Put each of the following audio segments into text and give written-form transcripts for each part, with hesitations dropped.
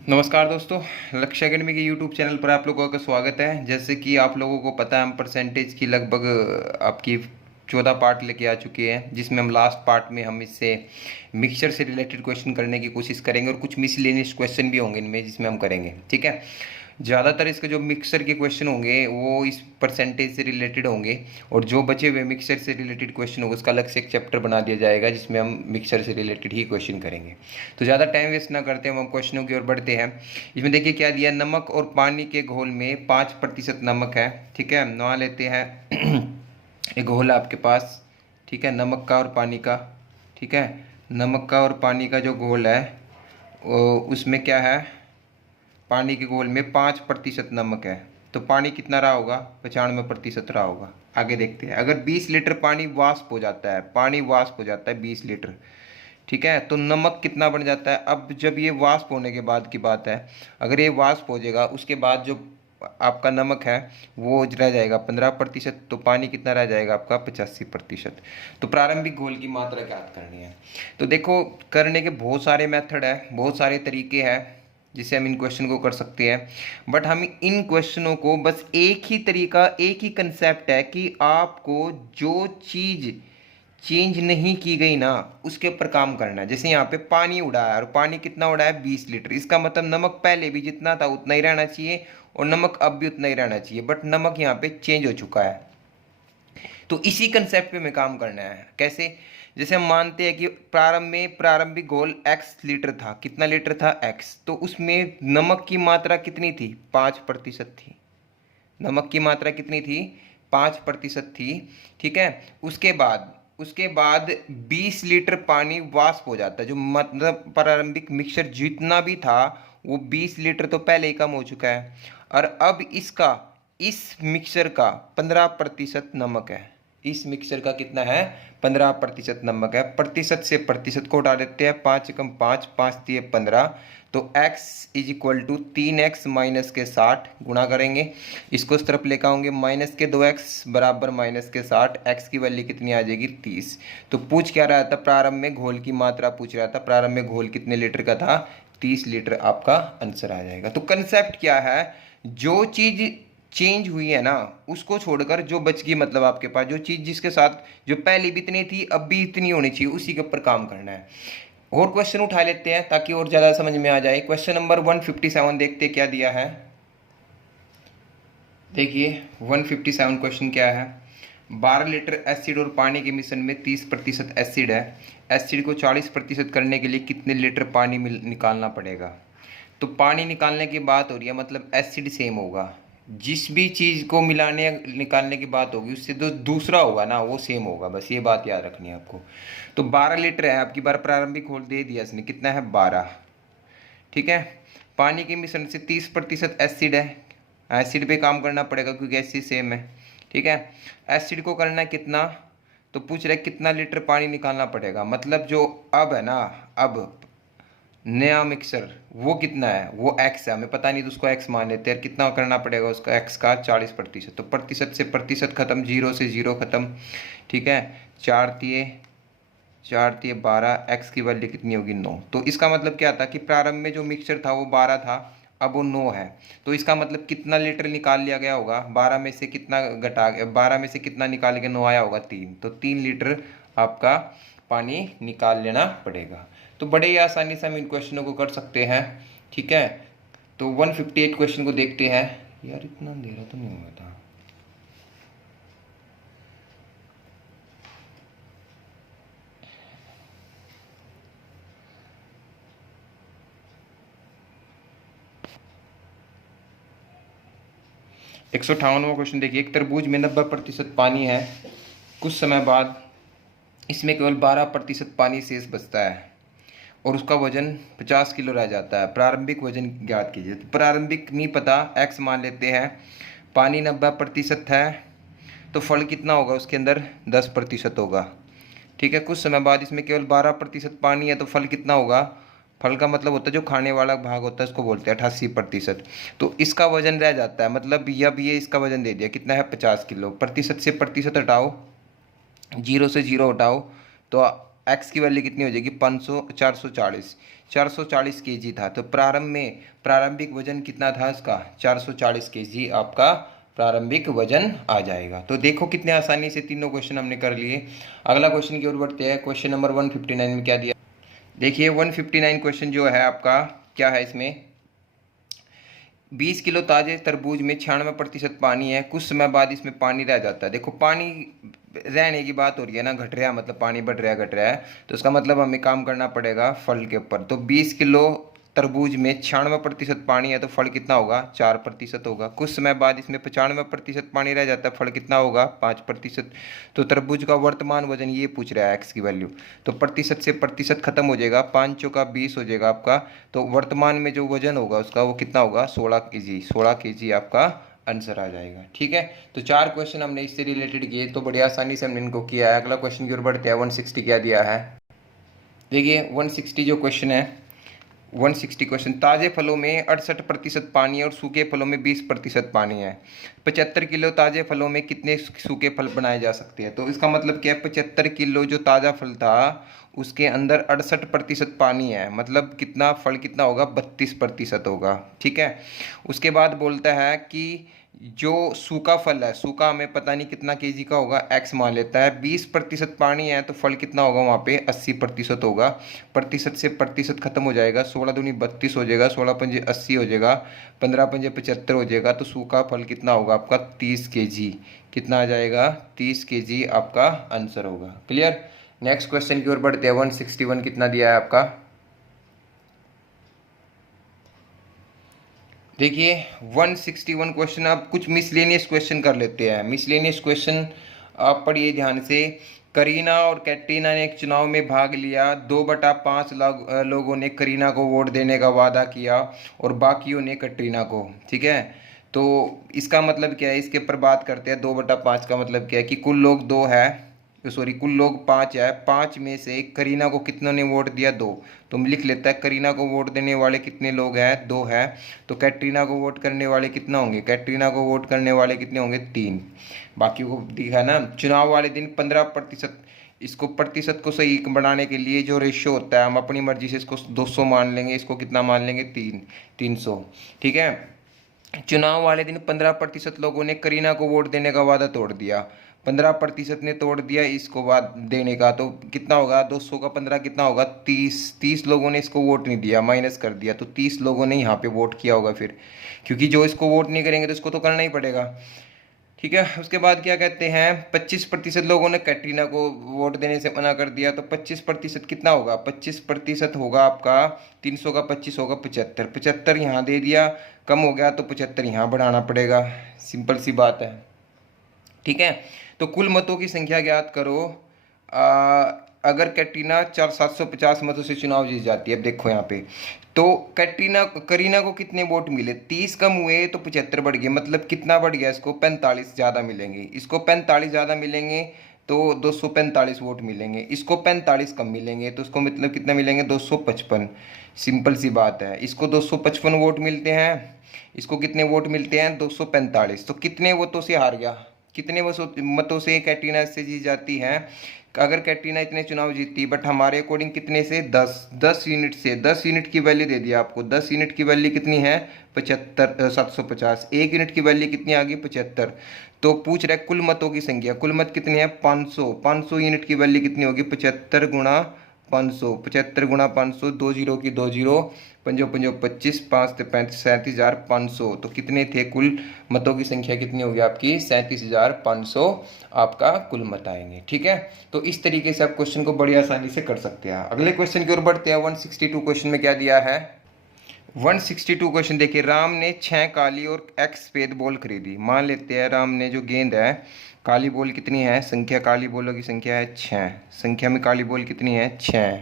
नमस्कार दोस्तों, लक्ष्य एकेडमी के यूट्यूब चैनल पर आप लोगों का स्वागत है। जैसे कि आप लोगों को पता है, हम परसेंटेज की लगभग आपकी 14 पार्ट लेके आ चुके हैं, जिसमें हम लास्ट पार्ट में हम इससे मिक्सचर से रिलेटेड क्वेश्चन करने की कोशिश करेंगे और कुछ मिसलेनियस क्वेश्चन भी होंगे इनमें, जिसमें हम करेंगे। ठीक है। ज़्यादातर इसके जो मिक्सर के क्वेश्चन होंगे वो इस परसेंटेज से रिलेटेड होंगे, और जो बचे हुए मिक्सर से रिलेटेड क्वेश्चन होंगे उसका अलग से एक चैप्टर बना दिया जाएगा, जिसमें हम मिक्सर से रिलेटेड ही क्वेश्चन करेंगे। तो ज़्यादा टाइम वेस्ट ना करते हम क्वेश्चनों की ओर बढ़ते हैं। इसमें देखिए क्या दिया, नमक और पानी के घोल में 5% नमक है। ठीक है, मान लेते हैं एक घोल है आपके पास। ठीक है, नमक का और पानी का। ठीक है, नमक का और पानी का जो घोल है उसमें क्या है, पानी के घोल में 5% नमक है। तो पानी कितना रहा होगा, 95% रहा होगा। आगे देखते हैं, अगर 20 लीटर पानी वाष्प हो जाता है, पानी वाष्प हो जाता है 20 लीटर, ठीक है, तो नमक कितना बन जाता है। अब जब ये वाष्प होने के बाद की बात है, अगर ये वाष्प हो जाएगा उसके बाद जो आपका नमक है वो रह जाएगा 15%, तो पानी कितना रह जाएगा आपका 85%। तो प्रारंभिक घोल की मात्रा ज्ञात करनी है। तो देखो, करने के बहुत सारे मेथड है, बहुत सारे तरीके हैं जिससे हम इन क्वेश्चन को कर सकते हैं। बट हम इन क्वेश्चनों को बस एक ही तरीका, एक ही कंसेप्ट है कि आपको जो चीज़ चेंज नहीं की गई ना उसके ऊपर काम करना है। जैसे यहाँ पे पानी उड़ा है, और पानी कितना उड़ा है 20 लीटर, इसका मतलब नमक पहले भी जितना था उतना ही रहना चाहिए और नमक अब भी उतना ही रहना चाहिए, बट नमक यहाँ पे चेंज हो चुका है। तो इसी कंसेप्ट पे में काम करना है। कैसे, जैसे हम मानते हैं कि प्रारंभ में प्रारंभिक घोल x लीटर था। कितना लीटर था, x, तो उसमें नमक की मात्रा कितनी थी, 5% थी। नमक की मात्रा कितनी थी, 5% थी। ठीक है, उसके बाद 20 लीटर पानी वाष्प हो जाता है। जो मतलब प्रारंभिक मिक्सचर जितना भी था वो 20 लीटर तो पहले ही कम हो चुका है, और अब इस मिक्सचर का 15% नमक है। इस मिक्सचर का कितना है, 15% नमक है। प्रतिशत से प्रतिशत को उठा देते हैं, 5 एकम 5, 5 दिए 15, तो x is equal to 3x minus के 60 गुणा करेंगे। इसको इस तरफ लेकर आऊँगे, माइनस के 2x बराबर माइनस के 60, x की वैल्यू कितनी आ जाएगी 30। तो पूछ क्या रहा था, प्रारंभ में घोल की मात्रा पूछ रहा था। प्रारंभ में घोल कितने लीटर का था, 30 लीटर आपका आंसर आ जाएगा। तो कंसेप्ट क्या है, जो चीज़ चेंज हुई है ना उसको छोड़कर जो बच गई, मतलब आपके पास जो चीज़ जिसके साथ जो पहले भी इतनी थी अब भी इतनी होनी चाहिए, उसी के ऊपर काम करना है। और क्वेश्चन उठा लेते हैं ताकि और ज़्यादा समझ में आ जाए। क्वेश्चन नंबर 157 देखते क्या दिया है। देखिए 157 क्वेश्चन क्या है, 12 लीटर एसिड और पानी के मिश्रण में 30% एसिड है। एसिड को 40% करने के लिए कितने लीटर पानी निकालना पड़ेगा। तो पानी निकालने की बात हो रही है, मतलब एसिड सेम होगा। जिस भी चीज़ को मिलाने निकालने की बात होगी उससे जो दूसरा होगा ना वो सेम होगा, बस ये बात याद रखनी है आपको। तो 12 लीटर है आपकी बार, प्रारंभिक घोल दे दिया इसने, कितना है 12। ठीक है, पानी के मिश्रण से 30% एसिड है, एसिड पे काम करना पड़ेगा क्योंकि एसिड सेम है। ठीक है, एसिड को करना है कितना, तो पूछ रहे कितना लीटर पानी निकालना पड़ेगा। मतलब जो अब है ना, अब नया मिक्सर वो कितना है, वो x है, हमें पता नहीं तो उसको x मान लेते हैं। कितना करना पड़ेगा उसका, x का 40%। तो प्रतिशत से प्रतिशत खत्म, 0 से 0 खत्म। ठीक है, 4 दिए 12, x की वैल्यू कितनी होगी 9। तो इसका मतलब क्या था कि प्रारंभ में जो मिक्सचर था वो 12 था, अब वो 9 है। तो इसका मतलब कितना लीटर निकाल लिया गया होगा, 12 में से कितना घटा, 12 में से कितना निकाल के 9 आया होगा 3, तो 3 लीटर आपका पानी निकाल लेना पड़ेगा। तो बड़े ही आसानी से हम इन क्वेश्चनों को कर सकते हैं। ठीक है, तो 158 क्वेश्चन को देखते हैं। यार इतना अंधेरा तो नहीं हुआ था। 158वां क्वेश्चन देखिए, एक तरबूज में 90% पानी है, कुछ समय बाद इसमें केवल 12% पानी शेष बचता है और उसका वजन 50 किलो रह जाता है। प्रारंभिक वजन ज्ञात कीजिए। तो प्रारंभिक नहीं पता, x मान लेते हैं। पानी 90% है तो फल कितना होगा उसके अंदर, 10% होगा। ठीक है, कुछ समय बाद इसमें केवल 12% पानी है तो फल कितना होगा, फल का मतलब होता है जो खाने वाला भाग होता है उसको बोलते हैं 88%। तो इसका वजन रह जाता है, मतलब अब ये इसका वजन दे दिया कितना है 50 किलो। प्रतिशत से प्रतिशत हटाओ, 0 से 0 हटाओ तो एक्स की वैल्यू कितनी हो जाएगी 500 440 केजी था। तो प्रारंभ में प्रारंभिक वजन कितना था इसका 440 केजी आपका प्रारंभिक वजन आ जाएगा। तो देखो कितने आसानी से तीनों क्वेश्चन हमने कर लिए। अगला क्वेश्चन की ओर बढ़ते हैं। क्वेश्चन नंबर 159 में क्या दिया, देखिए 159 क्वेश्चन जो है आपका क्या है, इसमें 20 किलो ताजे तरबूज में 96% पानी है, कुछ समय बाद इसमें पानी रह जाता है। देखो पानी रहने की बात हो रही है ना, घट रहा है मतलब पानी बढ़ रहा है घट रहा है, तो इसका मतलब हमें काम करना पड़ेगा फल के ऊपर। तो 20 किलो तरबूज में 96% पानी है तो फल कितना होगा 4% होगा। कुछ समय बाद इसमें 95% पानी रह जाता है, फल कितना होगा 5%। तो तरबूज का वर्तमान वजन ये पूछ रहा है एक्स की वैल्यू, तो प्रतिशत से प्रतिशत खत्म हो जाएगा, 5 चौका 20 हो जाएगा आपका। तो वर्तमान में जो वजन होगा उसका वो कितना होगा 16 केजी, 16 केजी आपका आंसर आ जाएगा। ठीक है, तो 4 क्वेश्चन हमने इससे रिलेटेड किए, तो बड़ी आसानी से हमने इनको किया है। अगला क्वेश्चन की ओर बढ़ते हैं। 160 क्या दिया है, देखिए 160 जो क्वेश्चन है 160 क्वेश्चन, ताज़े फलों में 68% पानी है और सूखे फलों में 20% पानी है। 75 किलो ताज़े फलों में कितने सूखे फल बनाए जा सकते हैं। तो इसका मतलब क्या है, 75 किलो जो ताज़ा फल था उसके अंदर 68% पानी है, मतलब कितना फल कितना होगा 32% होगा। ठीक है, उसके बाद बोलता है कि जो सूखा फल है, सूखा हमें पता नहीं कितना केजी का होगा, एक्स मान लेता है, 20% पानी है तो फल कितना होगा वहाँ पे 80% होगा। प्रतिशत से प्रतिशत खत्म हो जाएगा, 16 दूनी 32 हो जाएगा, 16 पंजे 80 हो जाएगा, 15 पंजे 75 हो जाएगा। तो सूखा फल कितना होगा आपका 30 केजी, कितना आ जाएगा 30 केजी आपका आंसर होगा। क्लियर। नेक्स्ट क्वेश्चन की ओर बढ़ते हैं। 161 कितना दिया है आपका, देखिए 161 क्वेश्चन। आप कुछ मिसलेनियस क्वेश्चन कर लेते हैं। मिसलेनियस क्वेश्चन आप पढ़िए ध्यान से। करीना और कैटरीना ने एक चुनाव में भाग लिया, 2/5 लोगों ने करीना को वोट देने का वादा किया और बाकियों ने कैटरीना को। ठीक है, तो इसका मतलब क्या है, इसके ऊपर बात करते हैं। 2/5 का मतलब क्या है कि कुल लोग 2 है, सॉरी कुल लोग 5 है, 5 में से करीना को कितनों ने वोट दिया 2। तो हम लिख लेता है करीना को वोट देने वाले कितने लोग हैं 2 है, तो कैटरीना को वोट करने वाले कितना होंगे, कैटरीना को वोट करने वाले कितने होंगे 3। बाकी को दिखा ना, चुनाव वाले दिन 15%, इसको प्रतिशत को सही बनाने के लिए जो रेशियो होता है हम अपनी मर्जी से इसको 200 मान लेंगे, इसको कितना मान लेंगे 300। ठीक है, चुनाव वाले दिन 15% लोगों ने करीना को वोट देने का वादा तोड़ दिया, 15% ने तोड़ दिया इसको वाद देने का, तो कितना होगा 200 का 15 कितना होगा 30 लोगों ने इसको वोट नहीं दिया, माइनस कर दिया, तो 30 लोगों ने यहाँ पे वोट किया होगा फिर, क्योंकि जो इसको वोट नहीं करेंगे तो इसको तो करना ही पड़ेगा। ठीक है, उसके बाद क्या कहते हैं 25% लोगों ने कैटरीना को वोट देने से मना कर दिया, तो 25% कितना होगा 25% होगा आपका 300 का 25 होगा 75, 75 यहाँ दे दिया, कम हो गया तो 75 यहाँ बढ़ाना पड़ेगा, सिंपल सी बात है। ठीक है, तो कुल मतों की संख्या ज्ञात करो। अगर कैटरीना 750 मतों से चुनाव जीत जाती है, अब देखो यहाँ पे, तो कैटरीना करीना को कितने वोट मिले 30 कम हुए तो 75 बढ़ गए, मतलब कितना बढ़ गया, इसको 45 ज़्यादा मिलेंगे, इसको 45 ज़्यादा मिलेंगे तो 245 वोट मिलेंगे, इसको 45 कम मिलेंगे तो इसको मतलब कितना मिलेंगे 255। सिंपल सी बात है, इसको 255 वोट मिलते हैं, इसको कितने वोट मिलते हैं 245, तो कितने वोटों से हार गया, कितने मतों से कैटरीना से जीत जाती है। अगर कैटरीना इतने चुनाव जीतती, बट हमारे अकॉर्डिंग कितने से 10 यूनिट से, 10 यूनिट की वैल्यू दे दिया आपको, 10 यूनिट की वैल्यू कितनी है 750, 1 यूनिट की वैल्यू कितनी आ गई 75। तो पूछ रहा है कुल मतों की संख्या, कुल मत कितने हैं 500 यूनिट की वैल्यू कितनी होगी 75 गुणा 500, 75 गुणा 500, 2 जीरो की 2 जीरो, पंजो पंजो 25, 5 से 35, 37,500, तो कितने थे कुल मतों की संख्या कितनी होगी आपकी 37,500 आपका कुल मत आएंगे। ठीक है, तो इस तरीके से आप क्वेश्चन को बड़ी आसानी से कर सकते हैं। अगले क्वेश्चन की ओर बढ़ते हैं। 162 क्वेश्चन में क्या दिया है, 162 क्वेश्चन देखिए, राम ने 6 काली और एक सफेद बॉल खरीदी। मान लेते हैं राम ने जो गेंद है, काली बॉल कितनी है, संख्या काली बॉलों की संख्या है 6, संख्या में काली बॉल कितनी है 6।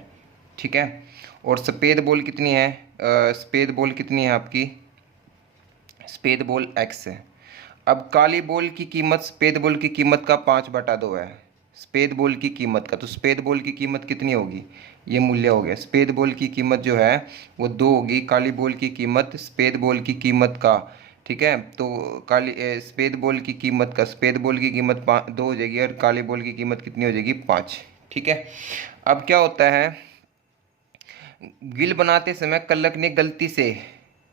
ठीक है, और सफ़ेद बॉल कितनी है, सफ़ेद बॉल कितनी है आपकी, सफ़ेद बॉल x है। अब काली बॉल की कीमत सफ़ेद बॉल की कीमत का 5/2 है, सफ़ेद बॉल की कीमत का, तो सफ़ेद बॉल की कीमत कितनी होगी, ये मूल्य हो गया, सफ़ेद बॉल की कीमत जो है वो 2 होगी, काली बॉल की कीमत सफ़ेद बॉल की कीमत का। ठीक है, तो काली सफ़ेद बॉल की कीमत का, सफ़ेद बॉल की कीमत 2 हो जाएगी और काली बॉल की कीमत कितनी हो जाएगी 5। ठीक है। अब क्या होता है, बिल बनाते समय कल्लक ने गलती से,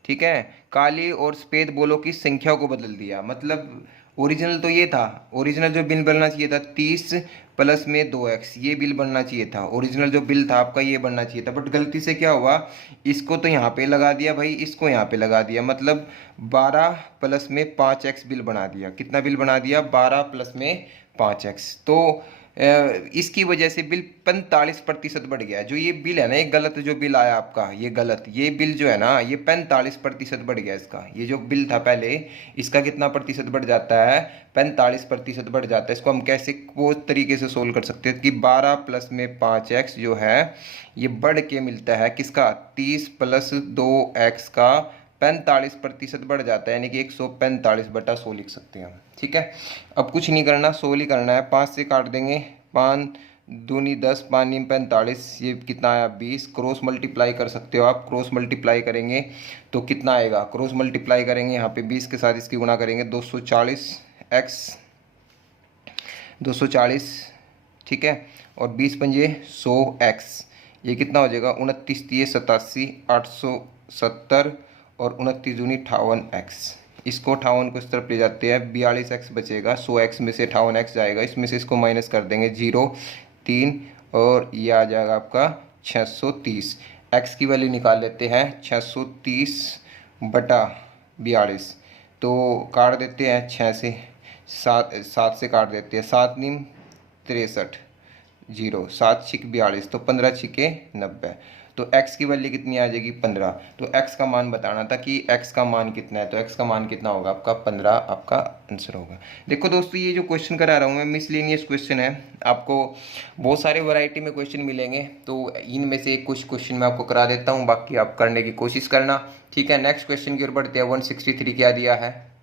ठीक है, काली और सफेद बोलों की संख्या को बदल दिया। मतलब ओरिजिनल तो ये था, ओरिजिनल जो बिल बनना चाहिए था 30 प्लस में 2x, ये बिल बनना चाहिए था, ओरिजिनल जो बिल था आपका ये बनना चाहिए था। बट गलती से क्या हुआ, इसको तो यहाँ पे लगा दिया भाई, इसको यहाँ पे लगा दिया, मतलब 12 प्लस में 5x बिल बना दिया। कितना बिल बना दिया, 12 प्लस में 5x। तो इसकी वजह से बिल 45% बढ़ गया। जो ये बिल है ना, ये गलत जो बिल आया आपका, ये गलत, ये बिल जो है ना, ये 45% बढ़ गया इसका। ये जो बिल था पहले, इसका कितना प्रतिशत बढ़ जाता है, 45% बढ़ जाता है। इसको हम कैसे वो तरीके से सोल्व कर सकते हैं कि 12 प्लस में 5x जो है ये बढ़ के मिलता है किसका, 30 प्लस 2x का 45% बढ़ जाता है, यानी कि 145/100 लिख सकते हैं हम। ठीक है, अब कुछ नहीं करना, 100 ही करना है। 5 से काट देंगे, 5 दूनी 10, 5 नीम 45, ये कितना आया 20। क्रॉस मल्टीप्लाई कर सकते हो आप, क्रॉस मल्टीप्लाई करेंगे तो कितना आएगा, क्रॉस मल्टीप्लाई करेंगे यहाँ पे 20 के साथ इसकी गुणा करेंगे, 240x 240, ठीक है, और 20 पंजे 100x, ये कितना हो जाएगा 29 3 87 870 और 29 दूनी 58x। इसको 58 को इस तरफ ले जाते हैं, 42x बचेगा, 100x में से 58x जाएगा, इसमें से इसको माइनस कर देंगे 0 3 और ये आ जाएगा आपका 630। x की वैल्यू निकाल लेते हैं, 630/42, तो काट देते हैं 6 से, 7 से काट देते हैं, 7 नीम 63 0, 7 छिक 42, तो 15 छिके 90, तो x की वैल्यू कितनी आ जाएगी 15। तो x का मान बताना था कि x का मान कितना है, तो x का मान कितना होगा आपका 15, आपका आंसर होगा। देखो दोस्तों, ये जो क्वेश्चन करा रहा हूँ मैं, मिसलेनियस क्वेश्चन है, आपको बहुत सारे वैरायटी में क्वेश्चन मिलेंगे, तो इनमें से कुछ क्वेश्चन मैं आपको करा देता हूँ, बाकी आप करने की कोशिश करना। ठीक है, नेक्स्ट क्वेश्चन की ओर बढ़ते हैं। 163 क्या दिया है,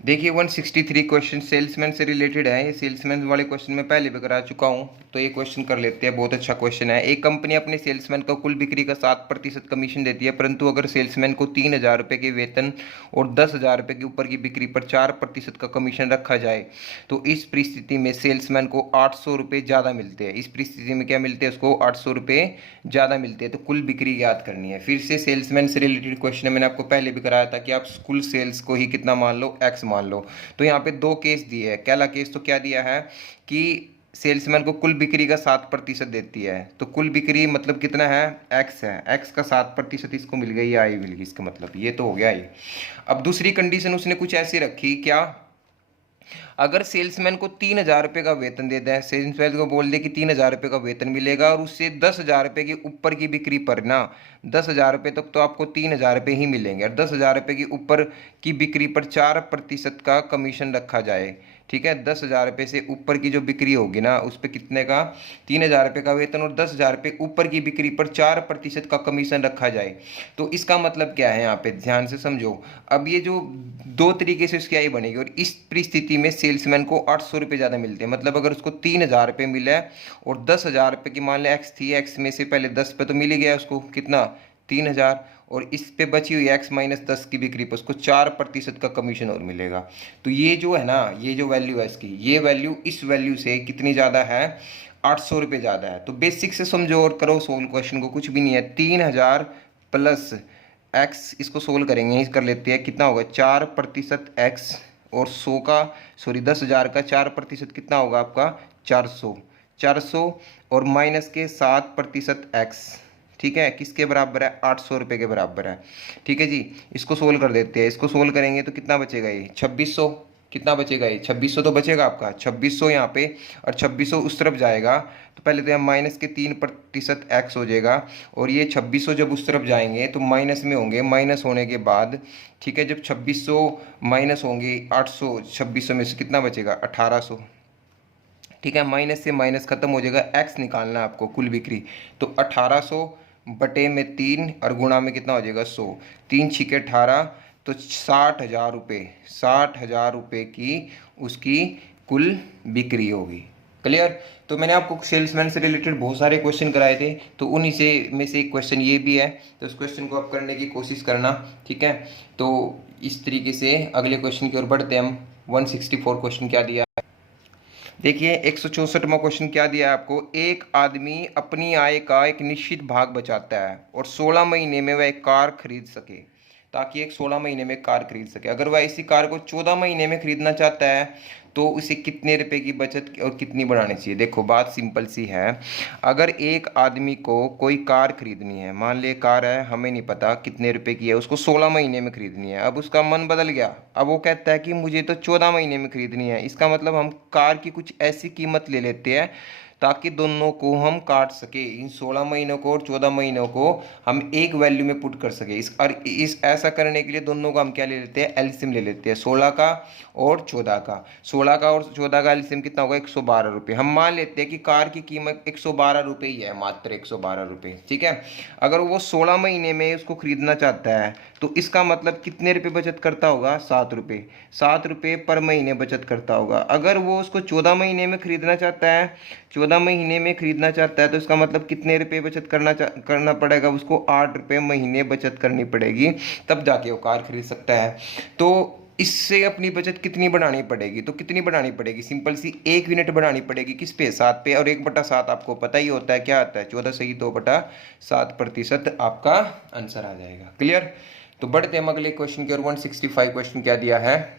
देखिए 163 क्वेश्चन सेल्समैन से रिलेटेड है। ये सेल्समैन वाले क्वेश्चन मैं पहले भी करा चुका हूँ, तो ये क्वेश्चन कर लेते हैं, बहुत अच्छा क्वेश्चन है। एक कंपनी अपने सेल्समैन को कुल बिक्री का 7% कमीशन देती है, परंतु अगर सेल्समैन को 3,000 रुपये के वेतन और 10,000 रुपये के ऊपर की बिक्री पर 4% का कमीशन रखा जाए, तो इस परिस्थिति में सेल्समैन को 800 रुपये ज़्यादा मिलते हैं। इस परिस्थिति में क्या मिलते हैं उसको, 800 रुपये ज़्यादा मिलते हैं। तो कुल बिक्री याद करनी है। फिर से सेल्समैन से रिलेटेड क्वेश्चन है, मैंने आपको पहले भी कराया था कि आप कुल सेल्स को ही कितना मान लो, एक्स मान लो। तो यहाँ पे 2 केस दिए हैं। पहला केस तो क्या दिया है कि सेल्समैन को कुल बिक्री का 7% देती है, तो कुल बिक्री मतलब कितना है, एक्स है, एक्स का 7% इसको मिल गई, आई मिल गई, इसका मतलब ये तो हो गया ये। अब दूसरी कंडीशन उसने कुछ ऐसी रखी, क्या, अगर सेल्समैन को 3,000 रुपये का वेतन दे दें, सेल्समैन को बोल दे कि 3,000 रुपये का वेतन मिलेगा और उससे 10,000 रुपये के ऊपर की बिक्री पर ना, 10,000 रुपये तक तो आपको 3,000 रुपये ही मिलेंगे, और 10,000 रुपये की ऊपर की बिक्री पर 4% का कमीशन रखा जाए। ठीक है, 10,000 रुपये से ऊपर की जो बिक्री होगी ना, उस पर कितने का, 3,000 रुपये का वेतन और 10,000 रुपये ऊपर की बिक्री पर 4% का कमीशन रखा जाए। तो इसका मतलब क्या है, यहाँ पे ध्यान से समझो। अब ये जो 2 तरीके से उसकी आई बनेगी, और इस परिस्थिति में सेल्समैन को 800 रुपये ज़्यादा मिलते हैं। मतलब अगर उसको 3,000 रुपये मिला है और 10,000 रुपये की मान लें एक्स थी, एक्स में से पहले 10 पे तो मिल ही गया उसको, कितना 3,000, और इस पे बची हुई x माइनस 10 की बिक्री पर उसको 4% का कमीशन और मिलेगा। तो ये जो है ना, ये जो वैल्यू है इसकी, ये वैल्यू इस वैल्यू से कितनी ज़्यादा है, 800 रुपये ज़्यादा है। तो बेसिक से समझो और करो सोल्व क्वेश्चन को, कुछ भी नहीं है। 3,000 प्लस x, इसको सोल्व करेंगे, कर लेते हैं, कितना होगा 4% x, और 100 का, सॉरी 10,000 का 4% कितना होगा आपका 400, 400 और माइनस के 7% x, ठीक है, किसके बराबर है, 800 रुपये के बराबर है। ठीक है जी, इसको सोल्व कर देते हैं। इसको सोल्व करेंगे तो कितना बचेगा, ये 2600, कितना बचेगा, ये 2600 तो बचेगा आपका, 2600 यहाँ पे, और 2600 उस तरफ जाएगा, तो पहले तो यहाँ माइनस के 3% एक्स हो जाएगा, और ये 2600 जब उस तरफ जाएंगे तो माइनस में होंगे, माइनस होने के बाद, ठीक है, जब 2600 माइनस होंगे 800, 2600 में से कितना बचेगा 1800। ठीक है, माइनस से माइनस खत्म हो जाएगा, एक्स निकालना है आपको कुल बिक्री, तो 1800 बटे में 3 और गुणा में कितना हो जाएगा 100, 3 छिके 18, तो 60,000 रुपये, 60,000 रुपये की उसकी कुल बिक्री होगी। क्लियर। तो मैंने आपको सेल्समैन से रिलेटेड बहुत सारे क्वेश्चन कराए थे, तो उन्हीं से में से एक क्वेश्चन ये भी है, तो उस क्वेश्चन को आप करने की कोशिश करना। ठीक है, तो इस तरीके से अगले क्वेश्चन की ओर बढ़ते हैं हम। 164 क्वेश्चन क्या दिया है, देखिए 164वां क्वेश्चन क्या दिया है आपको। एक आदमी अपनी आय का एक निश्चित भाग बचाता है और 16 महीने में वह एक कार खरीद सके, ताकि एक 16 महीने में कार खरीद सके। अगर वह इसी कार को 14 महीने में खरीदना चाहता है तो उसे कितने रुपए की बचत और कितनी बढ़ानी चाहिए। देखो बात सिंपल सी है। अगर एक आदमी को कोई कार खरीदनी है, मान ले कार है, हमें नहीं पता कितने रुपए की है, उसको 16 महीने में खरीदनी है। अब उसका मन बदल गया, अब वो कहता है कि मुझे तो 14 महीने में खरीदनी है। इसका मतलब हम कार की कुछ ऐसी कीमत ले लेते हैं ताकि दोनों को हम काट सके, इन 16 महीनों को और 14 महीनों को हम एक वैल्यू में पुट कर सके। इस ऐसा करने के लिए दोनों का हम क्या ले लेते हैं, एलसीएम ले लेते हैं, 16 का और 14 का। 16 का और 14 का एलसीएम कितना होगा, 112 रुपये। हम मान लेते हैं कि कार की कीमत 112 रुपये ही है, मात्र 112 रुपये, ठीक है। अगर वो 16 महीने में उसको खरीदना चाहता है तो इसका मतलब कितने रुपये बचत करता होगा, 7 रुपये। 7 रुपये पर महीने बचत करता होगा। अगर वो उसको 14 महीने में खरीदना चाहता है, 14 महीने में खरीदना चाहता है तो इसका मतलब कितने रुपये बचत करना पड़ेगा उसको, 8 रुपये महीने बचत करनी पड़ेगी, तब जाके वो कार खरीद सकता है। तो इससे अपनी बचत कितनी बढ़ानी पड़ेगी, तो कितनी बढ़ानी पड़ेगी, सिंपल सी 1 यूनिट बढ़ानी पड़ेगी। किस पे, 7 पे। और 1/7 आपको पता ही होता है क्या आता है, 14 से ही 2/7% आपका आंसर आ जाएगा। क्लियर। तो बढ़ते हम अगले क्वेश्चन की ओर। 165 क्वेश्चन क्या दिया है,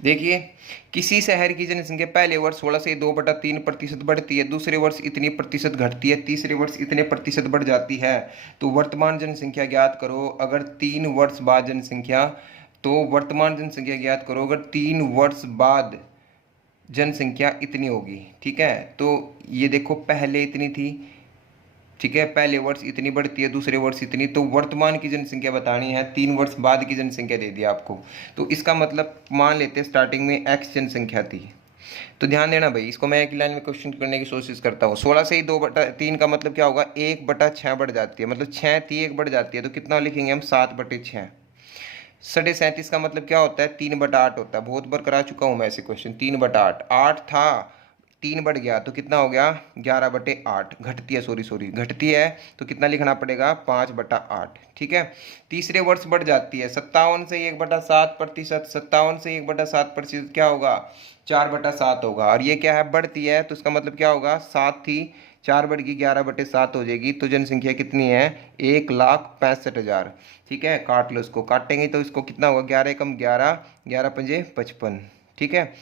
देखिए। किसी शहर की जनसंख्या पहले वर्ष 16 से 2/3% बढ़ती है, दूसरे वर्ष इतनी प्रतिशत घटती है, तीसरे वर्ष इतने प्रतिशत बढ़ जाती है, तो वर्तमान जनसंख्या ज्ञात करो। अगर 3 वर्ष बाद जनसंख्या, तो वर्तमान जनसंख्या ज्ञात करो अगर 3 वर्ष बाद जनसंख्या इतनी होगी, ठीक है। तो ये देखो पहले इतनी थी, ठीक है, पहले वर्ष इतनी बढ़ती है, दूसरे वर्ष इतनी, तो वर्तमान की जनसंख्या बतानी है, 3 वर्ष बाद की जनसंख्या दे दिया आपको। तो इसका मतलब मान लेते हैं स्टार्टिंग में x जनसंख्या थी। तो ध्यान देना भाई, इसको मैं एक लाइन में क्वेश्चन करने की कोशिश करता हूँ। 16 से ही 2/3 का मतलब क्या होगा, 1/6 बढ़ जाती है, मतलब 6 थी 1 बढ़ जाती है, तो कितना लिखेंगे हम, 7/6। 37.5 का मतलब क्या होता है, 3/8 होता है। बहुत बार करा चुका हूँ मैं ऐसे क्वेश्चन। 3/8, 8 था, 3 बढ़ गया तो कितना हो गया, 11/8। घटती है, सॉरी घटती है, तो कितना लिखना पड़ेगा, 5/8, ठीक है। तीसरे वर्ष बढ़ जाती है, 57 से 1/7%, 57 से 1/7% क्या होगा, 4/7 होगा। और ये क्या है, बढ़ती है, तो इसका मतलब क्या होगा, 7 थी, 4 बढ़ गई, 11/7 हो जाएगी। तो जनसंख्या कितनी है, 1,65,000, ठीक है। काट लो, इसको काटेंगे तो इसको कितना होगा, 11 कम 11, 11 पंजे 55, ठीक है।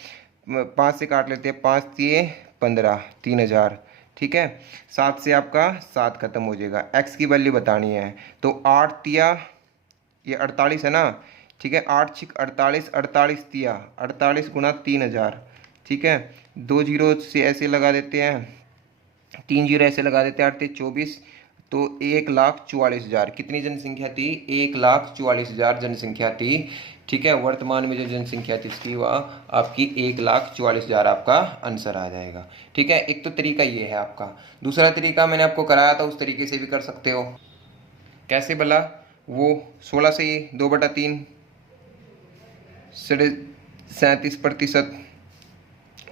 5 से काट लेते हैं, 5 तिये 15, 3,000, ठीक है। 7 से आपका 7 खत्म हो जाएगा। x की वैल्यू बतानी है, तो 8 तिया, ये 48 है ना, ठीक है। 8 छिक 48, 48 तिया 48 गुना 3,000, ठीक है। 2 जीरो से ऐसे लगा देते हैं, 3 जीरो ऐसे लगा देते हैं, 8 24, तो 1,44,000 कितनी जनसंख्या थी, 1,44,000 जनसंख्या थी, ठीक है। वर्तमान में जो जनसंख्या थी इसकी वह आपकी 1,44,000 आपका आंसर आ जाएगा, ठीक है। एक तो तरीका ये है आपका। दूसरा तरीका मैंने आपको कराया था, उस तरीके से भी कर सकते हो। कैसे भला, वो 16 से 2/3, 37%,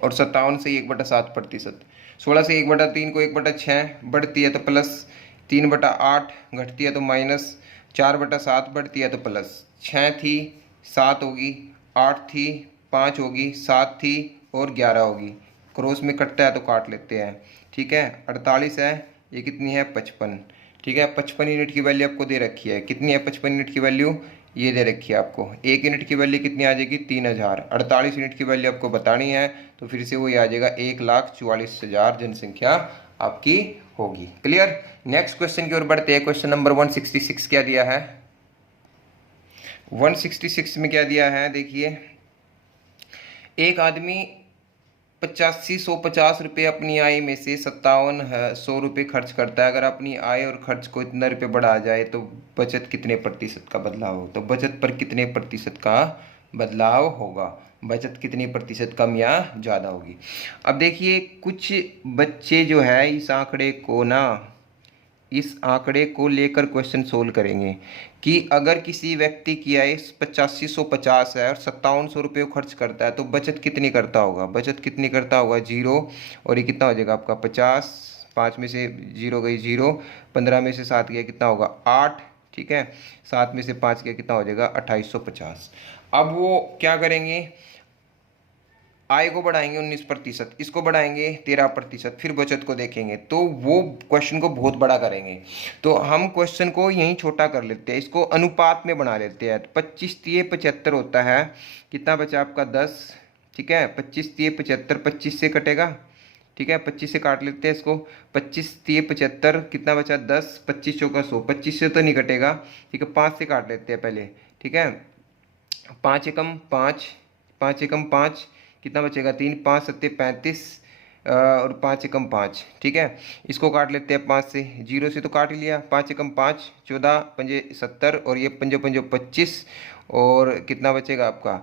और 57 से 1/7%। 16 से 1/3 को 1/6 बढ़ती है तो प्लस, 3/8 घटती है तो माइनस, 4/7 बढ़ती है तो प्लस। 6 थी 7 होगी, 8 थी 5 होगी, 7 थी और 11 होगी। क्रॉस में कटता है तो काट लेते हैं, ठीक है। 48 है, ये कितनी है, 55, ठीक है। 55 यूनिट की वैल्यू आपको दे रखी है, कितनी है 55 यूनिट की वैल्यू, ये दे रखी है आपको। 1 यूनिट की वैल्यू कितनी आ जाएगी, 3,000। 48 यूनिट की वैल्यू आपको बतानी है, तो फिर से वही आ जाएगा, 1,44,000 जनसंख्या आपकी होगी। क्लियर। नेक्स्ट क्वेश्चन की ओर बढ़ते हैं। क्वेश्चन नंबर 166 क्या दिया है, 166 में क्या दिया है, देखिए। एक आदमी 8550 रुपये अपनी आय में से 5700 रुपये खर्च करता है। अगर अपनी आय और खर्च को इतना रुपये बढ़ा जाए तो बचत कितने प्रतिशत का बदलाव हो, तो बचत पर कितने प्रतिशत का बदलाव होगा, बचत कितने प्रतिशत कम या ज़्यादा होगी। अब देखिए कुछ बच्चे जो है इस आंकड़े को लेकर क्वेश्चन सोल्व करेंगे कि अगर किसी व्यक्ति की आय 8550 है और 5700 रुपये खर्च करता है तो बचत कितनी करता होगा, बचत कितनी करता होगा, 0। और ये कितना हो जाएगा आपका 50, 5 में से 0 गई 0, 15 में से 7 गया कितना होगा 8, ठीक है। 7 में से 5 गया कितना हो जाएगा 2850। अब वो क्या करेंगे, आय को बढ़ाएंगे 19%, इसको बढ़ाएंगे 13%, फिर बचत को देखेंगे तो वो क्वेश्चन को बहुत बड़ा करेंगे। तो हम क्वेश्चन को यहीं छोटा कर लेते हैं, इसको अनुपात में बना लेते हैं। 25×3 = 75 होता है, कितना बचा आपका 10, ठीक है। 25×3 = 75, 25 से कटेगा, ठीक है, 25 से काट लेते हैं इसको। 25×3 = 75, कितना बचा 10, 25 चौका 100, 25 से तो नहीं कटेगा, ठीक है। 5 से काट लेते हैं पहले, ठीक है। 5 एकम 5, 5 एकम 5, कितना बचेगा 3, 5 सत्ते 35 और 5 एकम 5, ठीक है। इसको काट लेते हैं 5 से, 0 से तो काट ही लिया। 5 एकम 5, 14 पंजे 70 और ये पंजो पंजो 25 और कितना बचेगा आपका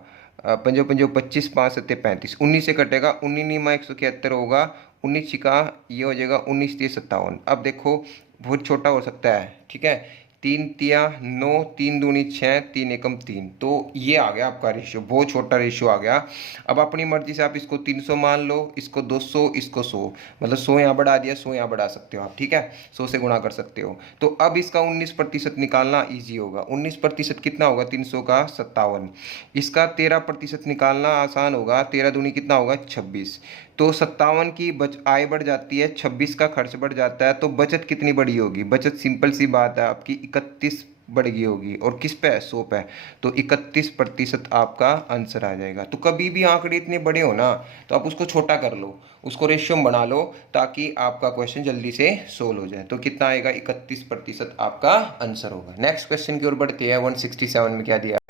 पंजो पंजो 25, 5 सत्ते 35, 19 से कटेगा। 19 × 171 होगा, 19 छिका ये हो जाएगा 19 × 57। अब देखो बहुत छोटा हो सकता है, ठीक है। 3 तिया 9, 3 दूनी 6, 3 एकम 3, तो ये आ गया आपका रेशियो, बहुत छोटा रेशियो आ गया। अब अपनी मर्जी से आप इसको 300 मान लो, इसको 200, इसको 100, मतलब 100 यहाँ बढ़ा दिया, 100 यहाँ बढ़ा सकते हो आप, ठीक है। 100 से गुणा कर सकते हो। तो अब इसका 19% निकालना ईजी होगा। 19% कितना होगा 300 का 57। इसका 13% निकालना आसान होगा, 13 दूनी कितना होगा 26। तो 57 की आय बढ़ जाती है, 26 का खर्च बढ़ जाता है, तो बचत कितनी बढ़ी होगी? बचत सिंपल सी बात है आपकी 31 बढ़ गई होगी, और किस पे है 100 पे, तो 31% आपका आंसर आ जाएगा। तो कभी भी आंकड़े इतने बड़े हो ना तो आप उसको छोटा कर लो, उसको रेशियो बना लो, ताकि आपका क्वेश्चन जल्दी से सोल्व हो जाए। तो कितना आएगा 31% आपका आंसर होगा। नेक्स्ट क्वेश्चन की ओर बढ़ते हैं। 167 में क्या दिया है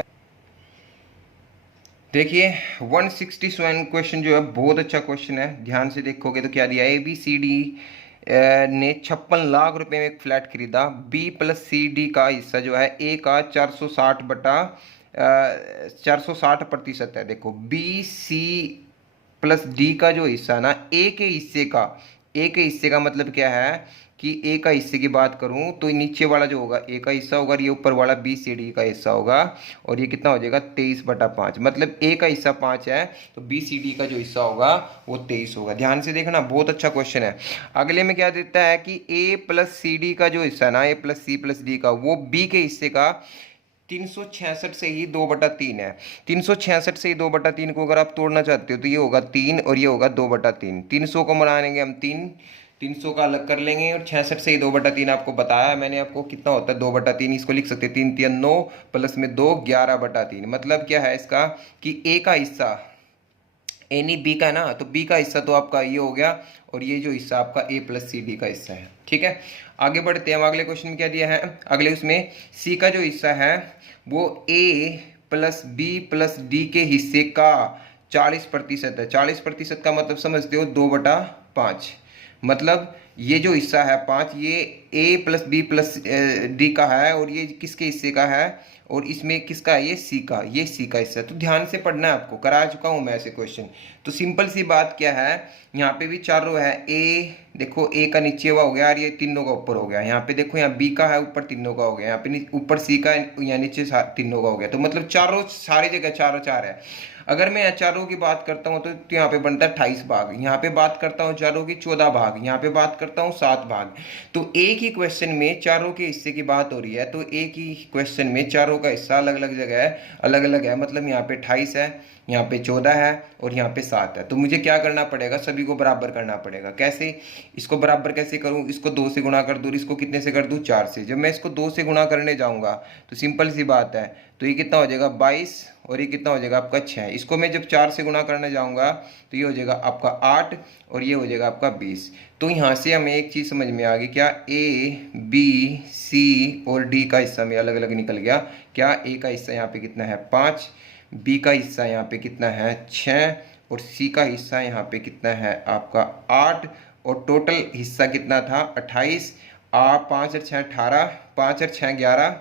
देखिए। 167 क्वेश्चन जो है बहुत अच्छा क्वेश्चन है, ध्यान से देखोगे तो क्या दिया है। ABCD ने 56 लाख रुपए में एक फ्लैट खरीदा। B+CD का हिस्सा जो है A का 460% है। देखो BC+D का जो हिस्सा ना A के हिस्से का मतलब क्या है कि A का हिस्से की बात करूं तो नीचे वाला जो होगा A का हिस्सा होगा, ये ऊपर वाला BCD का हिस्सा होगा, और ये कितना हो जाएगा 23/5। मतलब A का हिस्सा 5 है तो BCD का जो हिस्सा होगा वो 23 होगा। ध्यान से देखना, बहुत अच्छा क्वेश्चन है। अगले में क्या देता है कि A+CD का जो हिस्सा ना A+C+D का, वो B के हिस्से का 366 से ही 2/3 है। 366 से ही 2/3 को अगर आप तोड़ना चाहते हो तो ये होगा 3 और ये होगा 2/3। 300 को बनाएंगे हम 300 का अलग कर लेंगे, और 66 से ही 2/3 आपको बताया मैंने आपको कितना होता है 2/3। इसको लिख सकते हैं 3 × 3 = 9 प्लस में 2 11/3। मतलब क्या है इसका कि A का हिस्सा नहीं B का ना, तो B का हिस्सा तो आपका ये हो गया, और ये जो हिस्सा आपका A+CD का हिस्सा है, ठीक है। आगे बढ़ते हैं। अगले क्वेश्चन में क्या दिया है, अगले उसमें C का जो हिस्सा है वो A+B+D के हिस्से का 40% है। 40% का मतलब समझते हो 2/5। मतलब ये जो हिस्सा है 5, ये A+B+D का है, और ये किसके हिस्से का है, और इसमें किसका है, ये सी का हिस्सा है। तो ध्यान से पढ़ना है आपको, करा चुका हूं मैं ऐसे क्वेश्चन। तो सिंपल सी बात क्या है, यहाँ पे भी 4 रो है। ए देखो A का नीचे हुआ हो गया, और ये तीनों का ऊपर हो गया। यहाँ पे देखो, यहाँ B का है ऊपर तीनों का हो गया, यहाँ पे ऊपर C का है, यहाँ नीचे तीनों का हो गया। तो मतलब 4 रो सारी जगह 4 4 है। अगर मैं चारों की बात करता हूँ तो यहाँ पे बनता है 28 भाग, यहाँ पे बात करता हूँ चारों की 14 भाग, यहाँ पे बात करता हूँ 7 भाग। तो एक ही क्वेश्चन में चारों के हिस्से की बात हो रही है, तो एक ही क्वेश्चन में चारों का हिस्सा अलग अलग जगह है, अलग अलग है। मतलब यहाँ पे 28 है, यहाँ पे 14 है, और यहाँ पे 7 है। तो मुझे क्या करना पड़ेगा, सभी को बराबर करना पड़ेगा। कैसे, इसको बराबर कैसे करूँ, इसको 2 से गुणा कर दूँ, इसको कितने से कर दूँ 4 से। जब मैं इसको 2 से गुणा करने जाऊँगा तो सिंपल सी बात है, तो ये कितना हो जाएगा 22, और ये कितना हो जाएगा आपका 6। इसको मैं जब 4 से गुणा करने जाऊंगा तो ये हो जाएगा आपका 8, और ये हो जाएगा आपका 20। तो यहाँ से हमें एक चीज़ समझ में आ गई, क्या A, B, C और D का हिस्सा में अलग अलग निकल गया। क्या A का हिस्सा यहाँ पे कितना है 5, B का हिस्सा यहाँ पे कितना है 6, और C का हिस्सा यहाँ पे कितना है आपका 8, और टोटल हिस्सा कितना था 28। 5 और 6 18, 5 और 6 11,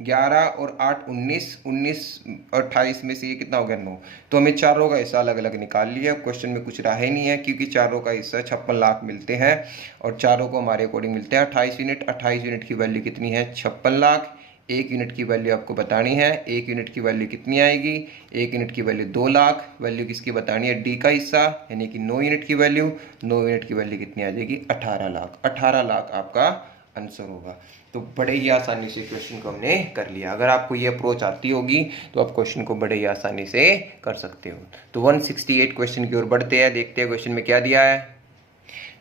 11 और 8 19, 19 और 28 में से ये कितना हो गया 9। तो हमें चारों का हिस्सा अलग अलग निकाल लिया। क्वेश्चन में कुछ रहा ही नहीं है, क्योंकि चारों का हिस्सा 56 लाख मिलते हैं, और चारों को हमारे अकॉर्डिंग मिलते हैं 28 यूनिट। 28 यूनिट की वैल्यू कितनी है 56 लाख। 1 यूनिट की वैल्यू आपको बतानी है। 1 यूनिट की वैल्यू कितनी आएगी, 1 यूनिट की वैल्यू 2 लाख। वैल्यू किसकी बतानी है, D का हिस्सा, यानी कि 9 यूनिट की वैल्यू। 9 यूनिट की वैल्यू कितनी आ जाएगी 18 लाख। 18 लाख आपका आंसर होगा। तो बड़े ही आसानी से क्वेश्चन को हमने कर लिया। अगर आपको ये अप्रोच आती होगी तो आप क्वेश्चन को बड़े ही आसानी से कर सकते हो। तो 168 क्वेश्चन की ओर बढ़ते हैं, देखते हैं क्वेश्चन में क्या दिया है।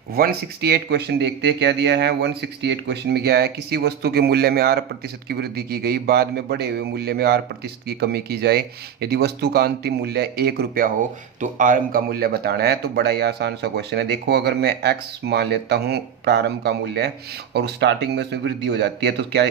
168 क्वेश्चन देखते हैं क्या दिया है। 168 क्वेश्चन में क्या है, किसी वस्तु के मूल्य में 8% की वृद्धि की गई, बाद में बढ़े हुए मूल्य में 8% की कमी की जाए। यदि वस्तु का अंतिम मूल्य 1 रुपया हो तो आरंभ का मूल्य बताना है। तो बड़ा ही आसान सा क्वेश्चन है। देखो अगर मैं x मान लेता हूँ प्रारंभ का मूल्य और स्टार्टिंग में उसमें वृद्धि हो जाती है तो क्या